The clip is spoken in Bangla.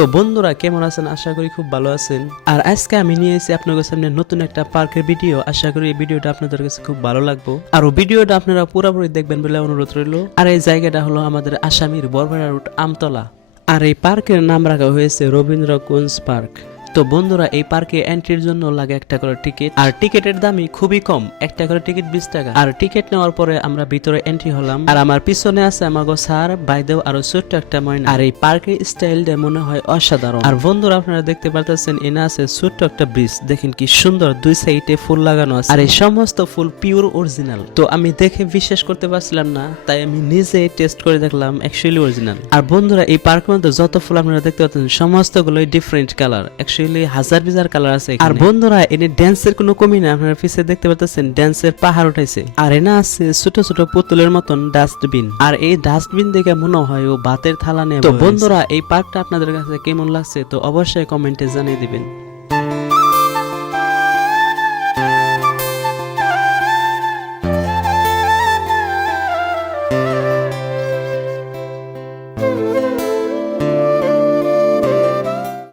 তো বন্ধুরা কেমন আছেন? আশা করি খুব ভালো আছেন। আর আজকে আমি নিয়ে এসেছি আপনাদের সামনে নতুন একটা পার্কের ভিডিও। আশা করি এই ভিডিওটা আপনাদের কাছে খুব ভালো লাগবে। আর ভিডিওটা আপনারা পুরোপুরি দেখবেন বলে অনুরোধ রইল। আর এই জায়গাটা হলো আমাদের আসামির বরবেড়া রোড আমতলা। আর এই পার্কের নাম রাখা হয়েছে রবীন্দ্রকুঞ্জ পার্ক। তো বন্ধুরা এই পার্কে এন্ট্রির জন্য লাগে 1 টাকা করে টিকিট। আর টিকিটের দামই খুবই কম, 1 টাকা করে টিকিট 20 টাকা। আর টিকিট নেওয়ার পরে আমরা ভিতরে এন্ট্রি হলাম। আর আমার পিছনে আছে আমাগো স্যার বাইদেও আরো ছোট্ট একটা ময়না। আর এই পার্কের স্টাইলটা মনে হয় অসাধারণ। আর বন্ধুরা আপনারা দেখতে পারতেছেন এনে আছে ছোট্ট একটা ব্রিজ, দেখেন কি সুন্দর, 2 সাইডে ফুল লাগানো আছে। আর এই সমস্ত ফুল পিওর অরিজিনাল। তো আমি দেখে বিশ্বাস করতে পারছিলাম না, তাই আমি নিজে টেস্ট করে দেখলাম অ্যাকচুয়ালি অরিজিনাল। আর বন্ধুরা এই পার্কের মধ্যে যত ফুল আপনারা দেখতে পাচ্ছেন সমস্তগুলোই ডিফারেন্ট কালার, হাজার বিজার কালার আছে। আর বন্ধুরা এনে ড্যান্সের কোনো কমি না, আপনারা পিছে দেখতে পাচ্ছেন ড্যান্সের পাহাড় উঠাইছে। আর এনা আছে ছোট ছোট পুতুলের মতন ডাস্টবিন। আর এই ডাস্টবিন দেখে মনে হয় ও ভাতের থালা নেই। তো বন্ধুরা এই পার্কটা আপনাদের কাছে কেমন লাগছে তো অবশ্যই কমেন্টে জানিয়ে দিবেন।